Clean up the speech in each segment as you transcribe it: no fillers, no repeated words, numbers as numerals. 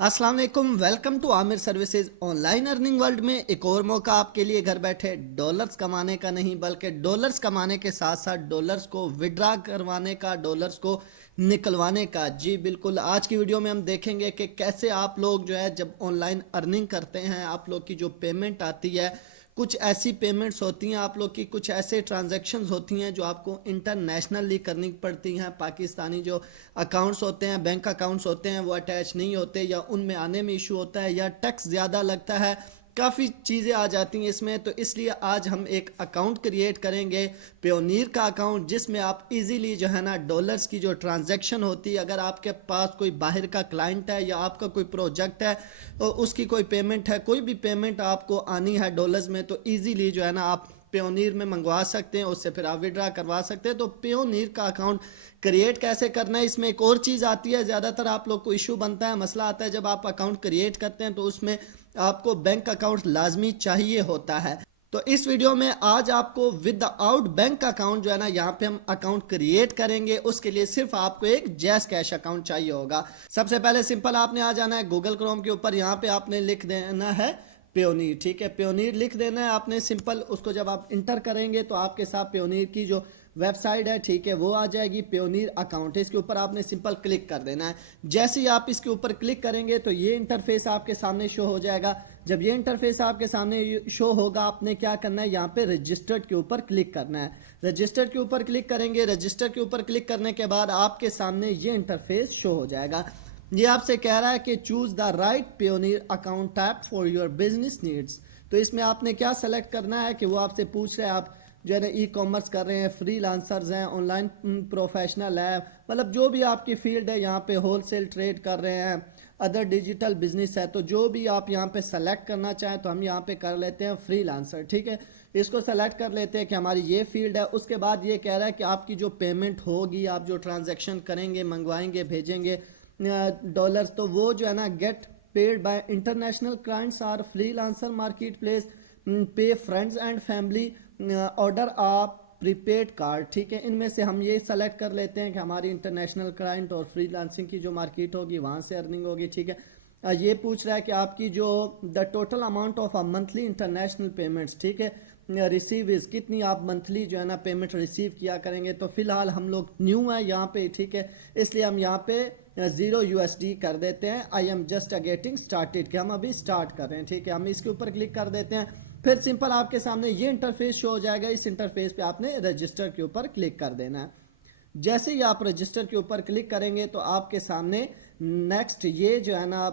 अस्सलाम वालेकुम, welcome to Aamir services. Online earning world में एक और मौका आपके लिए घर बैठे डॉलर्स कमाने का नहीं बल्कि डॉलर्स कमाने के साथ साथ डॉलर्स को विड्रा करवाने का, डॉलर्स को निकलवाने का। जी बिल्कुल, आज की वीडियो में हम देखेंगे कि कैसे आप लोग जो है जब ऑनलाइन अर्निंग करते हैं, आप लोग की जो पेमेंट आती है, कुछ ऐसी पेमेंट्स होती हैं आप लोग की, कुछ ऐसे ट्रांजैक्शंस होती हैं जो आपको इंटरनेशनली करनी पड़ती हैं। पाकिस्तानी जो अकाउंट्स होते हैं, बैंक अकाउंट्स होते हैं, वो अटैच नहीं होते या उनमें आने में इशू होता है या टैक्स ज़्यादा लगता है, काफ़ी चीज़ें आ जाती हैं इसमें। तो इसलिए आज हम एक अकाउंट क्रिएट करेंगे, पेयोनीर का अकाउंट, जिसमें आप इजीली जो है ना डॉलर्स की जो ट्रांजैक्शन होती है, अगर आपके पास कोई बाहर का क्लाइंट है या आपका कोई प्रोजेक्ट है तो उसकी कोई पेमेंट है, कोई भी पेमेंट आपको आनी है डॉलर्स में, तो इजीली जो है ना आप पेयोनीर में मंगवा सकते हैं, उससे फिर आप विड्रा करवा सकते हैं। तो पेयोनीर का अकाउंट क्रिएट कैसे करना है, इसमें एक और चीज़ आती है, ज़्यादातर आप लोग को इशू बनता है, मसला आता है जब आप अकाउंट क्रिएट करते हैं तो उसमें आपको बैंक अकाउंट लाजमी चाहिए होता है। तो इस वीडियो में आज आपको विदाउट बैंक अकाउंट जो है ना यहाँ पे हम अकाउंट क्रिएट करेंगे। उसके लिए सिर्फ आपको एक जैस कैश अकाउंट चाहिए होगा। सबसे पहले सिंपल आपने आ जाना है गूगल क्रोम के ऊपर, यहाँ पे आपने लिख देना है पेयोनीर। ठीक है, पेयोनीर लिख देना है आपने सिंपल। उसको जब आप इंटर करेंगे तो आपके साथ पेयोनीर की जो वेबसाइट है, ठीक है, वो आ जाएगी, पेयोनीर अकाउंट है, इसके ऊपर आपने सिंपल क्लिक कर देना है। जैसे ही आप इसके ऊपर क्लिक करेंगे तो ये इंटरफेस आपके सामने शो हो जाएगा। जब ये इंटरफेस आपके सामने शो होगा, आपने क्या करना है, यहाँ पे रजिस्टर्ड के ऊपर क्लिक करना है। रजिस्टर्ड के ऊपर क्लिक करेंगे, रजिस्टर के ऊपर क्लिक करने के बाद आपके सामने ये इंटरफेस शो हो जाएगा। ये आपसे कह रहा है कि choose the right Payoneer account type for your business needs. तो इसमें आपने क्या सेलेक्ट करना है कि वो आपसे पूछ रहे हैं आप जो है ना ई कॉमर्स कर रहे हैं, फ्री लांसर्स हैं, ऑनलाइन प्रोफेशनल है, मतलब जो भी आपकी फील्ड है, यहाँ पे होलसेल ट्रेड कर रहे हैं, अदर डिजिटल बिजनेस है, तो जो भी आप यहाँ पे सेलेक्ट करना चाहें तो हम यहाँ पे कर लेते हैं फ्री लांसर। ठीक है, इसको सेलेक्ट कर लेते हैं कि हमारी ये फील्ड है। उसके बाद ये कह रहा है कि आपकी जो पेमेंट होगी, आप जो ट्रांजेक्शन करेंगे, मंगवाएंगे, भेजेंगे डॉलर्स, तो वो जो है ना get paid by international clients or freelancer marketplace, pay friends and family, order आप प्रीपेड कार्ड। ठीक है, इनमें से हम ये सेलेक्ट कर लेते हैं कि हमारी इंटरनेशनल क्लाइंट और फ्रीलांसिंग की जो मार्केट होगी वहाँ से अर्निंग होगी। ठीक है, ये पूछ रहा है कि आपकी जो the total amount of a monthly international payments, ठीक है, रिसीव इज, कितनी आप मंथली जो है ना पेमेंट रिसीव किया करेंगे। तो फिलहाल हम लोग न्यू है यहाँ पे, ठीक है, इसलिए हम यहाँ पे $0 कर देते हैं। I am just getting started, कि हम अभी स्टार्ट कर रहे हैं। ठीक है, हम इसके ऊपर क्लिक कर देते हैं। फिर सिंपल आपके सामने ये इंटरफेस शो हो जाएगा। इस इंटरफेस पे आपने रजिस्टर के ऊपर क्लिक कर देना है। जैसे ही आप रजिस्टर के ऊपर क्लिक करेंगे तो आपके सामने नेक्स्ट ये जो है ना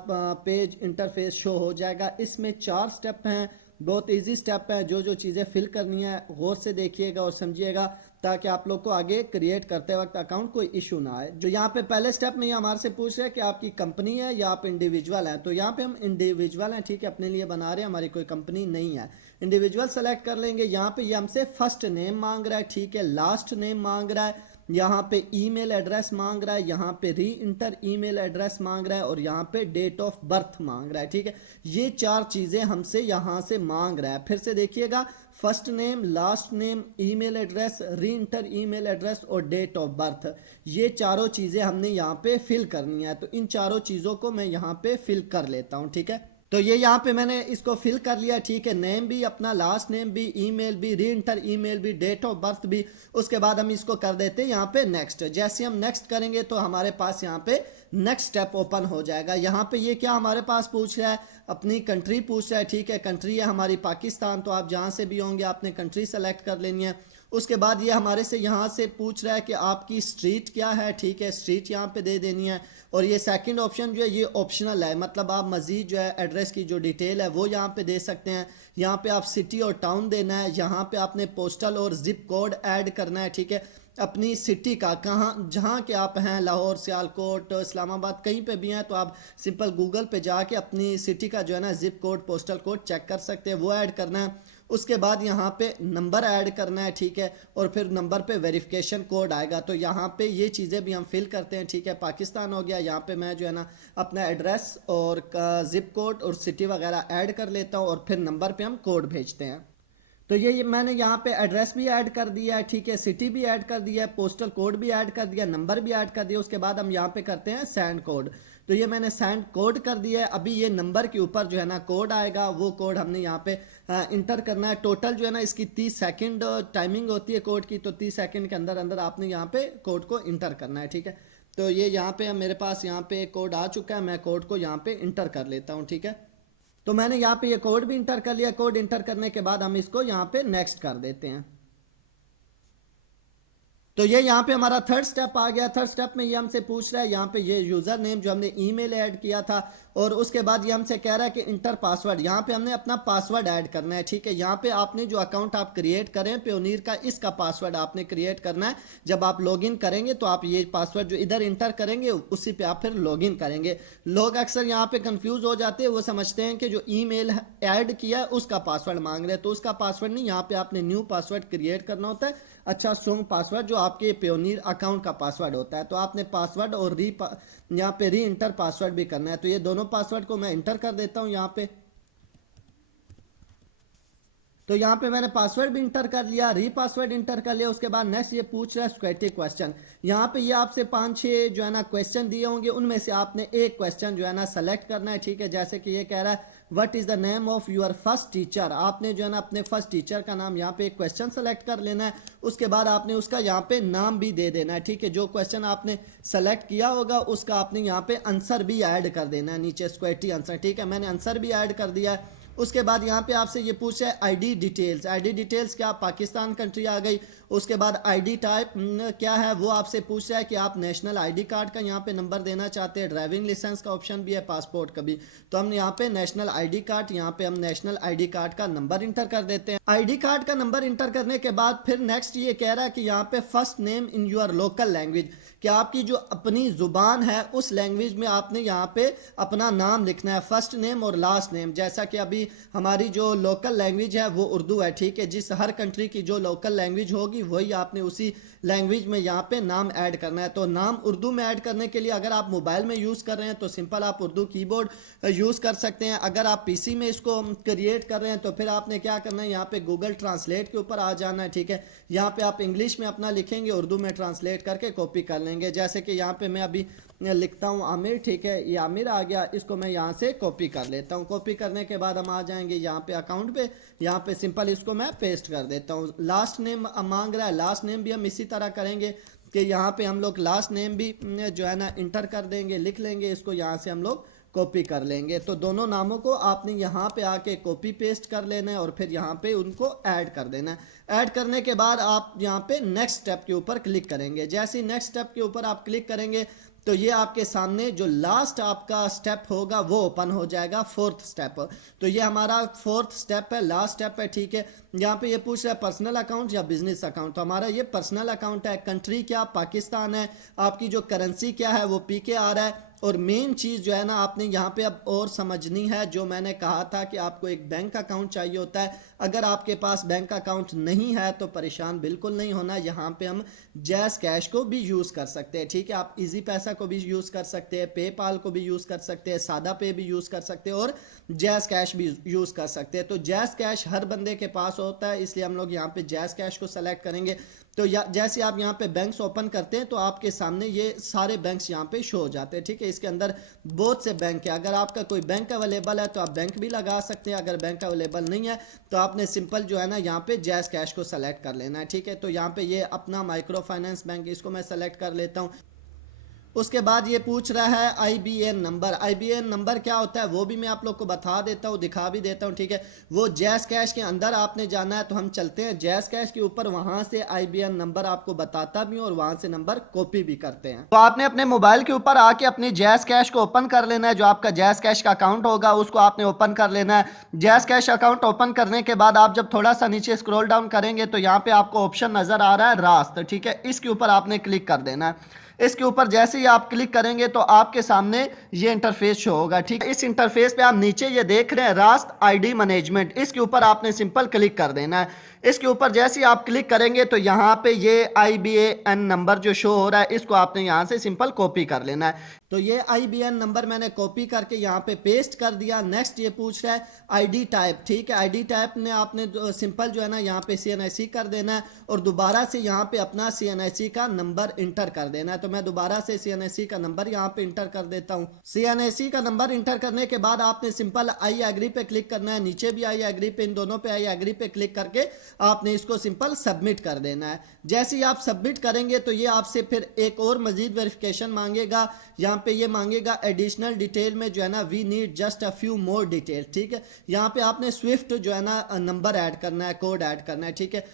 पेज इंटरफेस शो हो जाएगा। इसमें 4 स्टेप हैं, बहुत इजी स्टेप है। जो जो चीज़ें फिल करनी है गौर से देखिएगा और समझिएगा, ताकि आप लोग को आगे क्रिएट करते वक्त अकाउंट कोई इशू ना आए। जो यहाँ पे पहले स्टेप में ये हमारे से पूछ रहे हैं कि आपकी कंपनी है या आप इंडिविजुअल हैं। तो यहाँ पे हम इंडिविजुअल हैं, ठीक है, अपने लिए बना रहे हैं, हमारी कोई कंपनी नहीं है। इंडिविजुअल सेलेक्ट कर लेंगे। यहाँ पे ये हमसे फर्स्ट नेम मांग रहा है, ठीक है, लास्ट नेम मांग रहा है, यहाँ पे ईमेल एड्रेस मांग रहा है, यहाँ पे री इंटर ईमेल एड्रेस मांग रहा है और यहाँ पे डेट ऑफ बर्थ मांग रहा है। ठीक है, ये 4 चीज़ें हमसे यहाँ से मांग रहा है। फिर से देखिएगा, first name, last name, email address, री इंटर ईमेल एड्रेस और डेट ऑफ बर्थ, ये चारों चीज़ें हमने यहाँ पे फिल करनी है। तो इन चारों चीज़ों को मैं यहाँ पे फिल कर लेता हूँ। ठीक है, तो ये यहाँ पे मैंने इसको फिल कर लिया। ठीक है, नेम भी अपना, लास्ट नेम भी, ईमेल भी, री इंटर ईमेल भी, डेट ऑफ बर्थ भी। उसके बाद हम इसको कर देते हैं यहाँ पे नेक्स्ट। जैसे हम नेक्स्ट करेंगे तो हमारे पास यहाँ पे नेक्स्ट स्टेप ओपन हो जाएगा। यहाँ पे ये क्या हमारे पास पूछ रहा है, अपनी कंट्री पूछ रहा है। ठीक है, कंट्री है हमारी पाकिस्तान, तो आप जहाँ से भी होंगे आपने कंट्री सेलेक्ट कर लेनी है। उसके बाद ये हमारे से यहाँ से पूछ रहा है कि आपकी स्ट्रीट क्या है। ठीक है, स्ट्रीट यहाँ पे दे देनी है। और ये सेकंड ऑप्शन जो है ये ऑप्शनल है, मतलब आप मजीद जो है एड्रेस की जो डिटेल है वो यहाँ पे दे सकते हैं। यहाँ पे आप सिटी और टाउन देना है, यहाँ पे आपने पोस्टल और जिप कोड ऐड करना है। ठीक है, अपनी सिटी का, कहाँ जहाँ के आप हैं, लाहौर, सियालकोट, इस्लामाबाद, कहीं पे भी हैं तो आप सिंपल गूगल पे जाके अपनी सिटी का जो है ना zip code, postal code check कर सकते हैं, वो ऐड करना है। उसके बाद यहाँ पे नंबर ऐड करना है। ठीक है, और फिर नंबर पे वेरिफिकेशन कोड आएगा, तो यहाँ पे ये चीज़ें भी हम फिल करते हैं। ठीक है, पाकिस्तान हो गया, यहाँ पे मैं जो है ना अपना एड्रेस और जिप कोड और सिटी वगैरह ऐड कर लेता हूँ और फिर नंबर पे हम कोड भेजते हैं। तो ये मैंने यहाँ पे एड्रेस भी ऐड कर दिया है। ठीक है, सिटी भी ऐड कर दिया है, पोस्टल कोड भी ऐड कर दिया, नंबर भी ऐड कर दिया। उसके बाद हम यहाँ पे करते हैं सेंड कोड। तो ये मैंने सेंड कोड कर दिया है। अभी ये नंबर के ऊपर जो है ना कोड आएगा, वो कोड हमने यहाँ पे इंटर करना है। टोटल जो है ना इसकी 30 सेकंड टाइमिंग होती है कोड की, तो 30 सेकंड के अंदर अंदर आपने यहाँ पे कोड को इंटर करना है, ठीक है। तो ये यहाँ पे मेरे पास यहाँ पे कोड आ चुका है, मैं कोड को यहाँ पे इंटर कर लेता हूँ, ठीक है। तो मैंने यहाँ पे ये कोड भी इंटर कर लिया। कोड इंटर करने के बाद हम इसको यहाँ पे नेक्स्ट कर देते हैं। तो ये यहाँ पे हमारा थर्ड स्टेप आ गया। थर्ड स्टेप में ये हमसे पूछ रहा है यहाँ पे ये यूजर नेम जो हमने ईमेल ऐड किया था, और उसके बाद ये हमसे कह रहा है कि इंटर पासवर्ड। यहाँ पे हमने अपना पासवर्ड ऐड करना है, ठीक है। यहाँ पे आपने जो अकाउंट आप क्रिएट करें पेयोनियर का, इसका पासवर्ड आपने क्रिएट करना है। जब आप लॉगिन करेंगे तो आप ये पासवर्ड जो इधर इंटर करेंगे उसी पे आप फिर लॉगिन करेंगे। लोग अक्सर यहाँ पे कंफ्यूज हो जाते हैं, वो समझते हैं कि जो ईमेल ऐड किया है उसका पासवर्ड मांग रहे हैं। तो उसका पासवर्ड नहीं, यहाँ पे आपने न्यू पासवर्ड क्रिएट करना होता है, अच्छा स्ट्रॉन्ग पासवर्ड जो आपके पेयोनियर अकाउंट का पासवर्ड होता है। तो आपने पासवर्ड और यहाँ पे री इंटर पासवर्ड भी करना है। तो ये दोनों पासवर्ड को मैं इंटर कर देता हूं यहाँ पे। तो यहाँ पे मैंने पासवर्ड भी इंटर कर लिया, री पासवर्ड इंटर कर लिया। उसके बाद नेक्स्ट ये पूछ रहा है सिक्योरिटी क्वेश्चन। यहाँ पे ये आपसे 5-6 जो है ना क्वेश्चन दिए होंगे, उनमें से आपने एक क्वेश्चन जो है ना सेलेक्ट करना है, ठीक है। जैसे कि ये कह रहा है what is the name of your first teacher. आपने जो है ना अपने फर्स्ट टीचर का नाम यहाँ पे एक क्वेश्चन सेलेक्ट कर लेना है। उसके बाद आपने उसका यहाँ पे नाम भी दे देना है, ठीक है। जो क्वेश्चन आपने सेलेक्ट किया होगा उसका आपने यहाँ पे आंसर भी ऐड कर देना है नीचे, सिक्योरिटी आंसर, ठीक है। मैंने आंसर भी ऐड कर दिया है। उसके बाद यहाँ पे आपसे ये पूछ रहा है आईडी डिटेल्स। आईडी डिटेल्स क्या, पाकिस्तान कंट्री आ गई। उसके बाद आईडी टाइप क्या है, वो आपसे पूछ रहा है कि आप नेशनल आईडी कार्ड का यहाँ पे नंबर देना चाहते हैं, ड्राइविंग लाइसेंस का ऑप्शन भी है, पासपोर्ट का भी। तो हम यहाँ पे नेशनल आईडी कार्ड, यहाँ पे हम नेशनल आईडी कार्ड का नंबर इंटर कर देते हैं। आईडी कार्ड का नंबर इंटर करने के बाद फिर नेक्स्ट ये कह रहा है कि यहाँ पे first name in your local language, कि आपकी जो अपनी जुबान है उस लैंग्वेज में आपने यहाँ पे अपना नाम लिखना है, फर्स्ट नेम और लास्ट नेम। जैसा कि अभी हमारी जो लोकल लैंग्वेज है वो उर्दू है, ठीक है। जिस हर कंट्री की जो लोकल लैंग्वेज होगी वही आपने उसी लैंग्वेज में यहाँ पे नाम ऐड करना है। तो नाम उर्दू में ऐड करने के लिए अगर आप मोबाइल में यूज़ कर रहे हैं तो सिंपल आप उर्दू कीबोर्ड यूज़ कर सकते हैं। अगर आप पीसी में इसको क्रिएट कर रहे हैं तो फिर आपने क्या करना है, यहाँ पे गूगल ट्रांसलेट के ऊपर आ जाना है, ठीक है। यहाँ पे आप इंग्लिश में अपना लिखेंगे, उर्दू में ट्रांसलेट करके कॉपी कर लेंगे। जैसे कि यहाँ पे मैं अभी लिखता हूँ आमिर, ठीक है। ये आमिर आ गया, इसको मैं यहाँ से कॉपी कर लेता हूँ। कॉपी करने के बाद हम आ जाएंगे यहाँ पे अकाउंट पे, यहाँ पे सिंपल इसको मैं पेस्ट कर देता हूँ। लास्ट नेम मांग रहा है, लास्ट नेम भी हम इसी तरह करेंगे कि यहाँ पे हम लोग लास्ट नेम भी जो है ना इंटर कर देंगे, लिख लेंगे, इसको यहाँ से हम लोग कॉपी कर लेंगे। तो दोनों नामों को आपने यहाँ पे आके कॉपी पेस्ट कर लेना है और फिर यहाँ पे उनको ऐड कर देना है। ऐड करने के बाद आप यहाँ पे नेक्स्ट स्टेप के ऊपर क्लिक करेंगे। जैसे ही नेक्स्ट स्टेप के ऊपर आप क्लिक करेंगे तो ये आपके सामने जो लास्ट आपका स्टेप होगा वो ओपन हो जाएगा, फोर्थ स्टेप। तो ये हमारा फोर्थ स्टेप है, लास्ट स्टेप है, ठीक है। यहाँ पे ये पूछ रहा है पर्सनल अकाउंट या बिजनेस अकाउंट। तो हमारा ये पर्सनल अकाउंट है। कंट्री क्या, पाकिस्तान है। आपकी जो करेंसी क्या है वो PKR है। और मेन चीज़ जो है ना आपने यहाँ पे अब और समझनी है, जो मैंने कहा था कि आपको एक बैंक अकाउंट चाहिए होता है। अगर आपके पास बैंक अकाउंट नहीं है तो परेशान बिल्कुल नहीं होना। यहाँ पे हम जैज़ कैश को भी यूज़ कर सकते हैं, ठीक है। आप इजी पैसा को भी यूज़ कर सकते हैं, पेपाल को भी यूज़ कर सकते हैं, सादा पे भी यूज़ कर सकते हैं और जैज़ कैश भी यूज़ कर सकते हैं। तो जैज़ कैश हर बंदे के पास होता है, इसलिए हम लोग यहाँ पे जैज़ कैश को सेलेक्ट करेंगे। तो जैसे आप यहाँ पे बैंक्स ओपन करते हैं तो आपके सामने ये सारे बैंक्स यहाँ पे शो हो जाते हैं, ठीक है। इसके अंदर बहुत से बैंक है। अगर आपका कोई बैंक अवेलेबल है तो आप बैंक भी लगा सकते हैं। अगर बैंक अवेलेबल नहीं है तो आपने सिंपल जो है ना यहाँ पे जैज़ कैश को सेलेक्ट कर लेना है, ठीक है। तो यहाँ पे ये अपना माइक्रो फाइनेंस बैंक, इसको मैं सेलेक्ट कर लेता हूँ। उसके बाद ये पूछ रहा है IBAN नंबर। IBAN नंबर क्या होता है वो भी मैं आप लोग को बता देता हूँ, दिखा भी देता हूँ, ठीक है। वो जैज़ कैश के अंदर आपने जाना है। तो हम चलते हैं जैज़ कैश के ऊपर, वहां से IBAN नंबर आपको बताता भी हूँ और वहां से नंबर कॉपी भी करते हैं। तो आपने अपने मोबाइल के ऊपर आके अपनी जैज़ कैश को ओपन कर लेना है। जो आपका जैज़ कैश का अकाउंट होगा उसको आपने ओपन कर लेना है। जैज़ कैश अकाउंट ओपन करने के बाद आप जब थोड़ा सा नीचे स्क्रॉल डाउन करेंगे तो यहाँ पे आपको ऑप्शन नजर आ रहा है रास्त, ठीक है। इसके ऊपर आपने क्लिक कर देना है। इसके ऊपर जैसे ही आप क्लिक करेंगे तो आपके सामने ये इंटरफेस शो होगा, ठीक है। इस इंटरफेस पे आप नीचे ये देख रहे हैं रास्त आईडी मैनेजमेंट, इसके ऊपर आपने सिंपल क्लिक कर देना है। इसके ऊपर जैसे ही आप क्लिक करेंगे तो यहाँ पे ये IBAN नंबर जो शो हो रहा है इसको आपने यहाँ से सिंपल कॉपी कर लेना है। तो ये IBN नंबर मैंने कॉपी करके यहाँ पे पेस्ट कर दिया। नेक्स्ट ये पूछ रहा है ID टाइप, ठीक है। ID टाइप ने आपने सिंपल जो है ना यहाँ पे CNIC कर देना है और दोबारा से यहाँ पे अपना CNIC का नंबर इंटर कर देना है। तो मैं दोबारा से CNIC का नंबर यहाँ पे इंटर कर देता हूँ। CNIC का नंबर इंटर करने के बाद आपने सिंपल आई एग्री पे क्लिक करना है, नीचे भी आई एग्री पे, इन दोनों पे आई एग्री पे क्लिक करके आपने इसको सिंपल सबमिट कर देना है। जैसे ही आप सबमिट करेंगे तो ये आपसे फिर एक और मजीद वेरिफिकेशन मांगेगा। यहाँ पे ये मांगेगा एडिशनल डिटेल में जो है ना we need just a few more detail, ठीक है। यहाँ पे आपने स्विफ्ट जो है ना नंबर ऐड करना है, कोड ऐड करना है, ठीक है।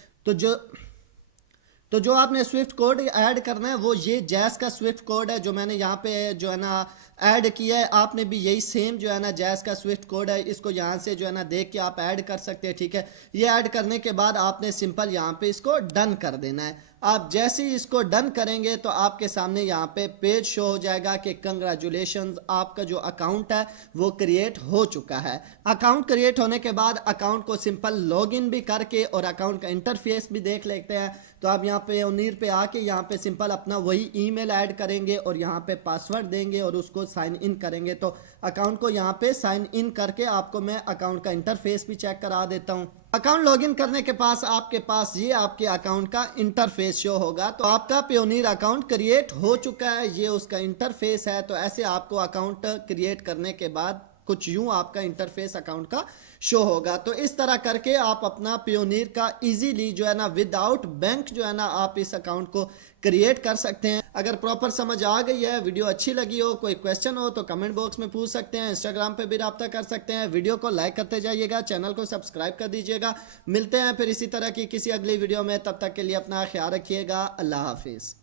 तो जो आपने स्विफ्ट कोड ऐड करना है वो ये जैस का स्विफ्ट कोड है जो मैंने यहाँ पे जो है ना ऐड किया है। आपने भी यही सेम जो है ना जैस का स्विफ्ट कोड है, इसको यहाँ से जो है ना देख के आप ऐड कर सकते हैं, ठीक है। ये ऐड करने के बाद आपने सिंपल यहाँ पे इसको डन कर देना है। आप जैसे ही इसको डन करेंगे तो आपके सामने यहाँ पे पेज शो हो जाएगा कि कंग्रेचुलेशंस, आपका जो अकाउंट है वो क्रिएट हो चुका है। अकाउंट क्रिएट होने के बाद अकाउंट को सिंपल लॉगिन भी करके और अकाउंट का इंटरफेस भी देख लेते हैं। तो आप यहाँ पे ओनीर पे आके यहाँ पे सिंपल अपना वही ईमेल ऐड करेंगे और यहाँ पे पासवर्ड देंगे और उसको साइन इन करेंगे। तो अकाउंट को यहाँ पे साइन इन करके आपको मैं अकाउंट का इंटरफेस भी चेक करा देता हूँ। अकाउंट लॉगिन करने के पास आपके पास ये आपके अकाउंट का इंटरफेस शो होगा। तो आपका पेयोनीर अकाउंट क्रिएट हो चुका है, ये उसका इंटरफेस है। तो ऐसे आपको अकाउंट क्रिएट करने के बाद कुछ यूं आपका इंटरफेस अकाउंट का शो होगा। तो इस तरह करके आप अपना पेयोनीर का इजीली जो है ना विदाउट बैंक जो है ना आप इस अकाउंट को क्रिएट कर सकते हैं। अगर प्रॉपर समझ आ गई है, वीडियो अच्छी लगी हो, कोई क्वेश्चन हो तो कमेंट बॉक्स में पूछ सकते हैं। इंस्टाग्राम पे भी राब्ता कर सकते हैं। वीडियो को लाइक करते जाइएगा, चैनल को सब्सक्राइब कर दीजिएगा। मिलते हैं फिर इसी तरह की किसी अगली वीडियो में, तब तक के लिए अपना ख्याल रखिएगा। अल्लाह हाफिज़।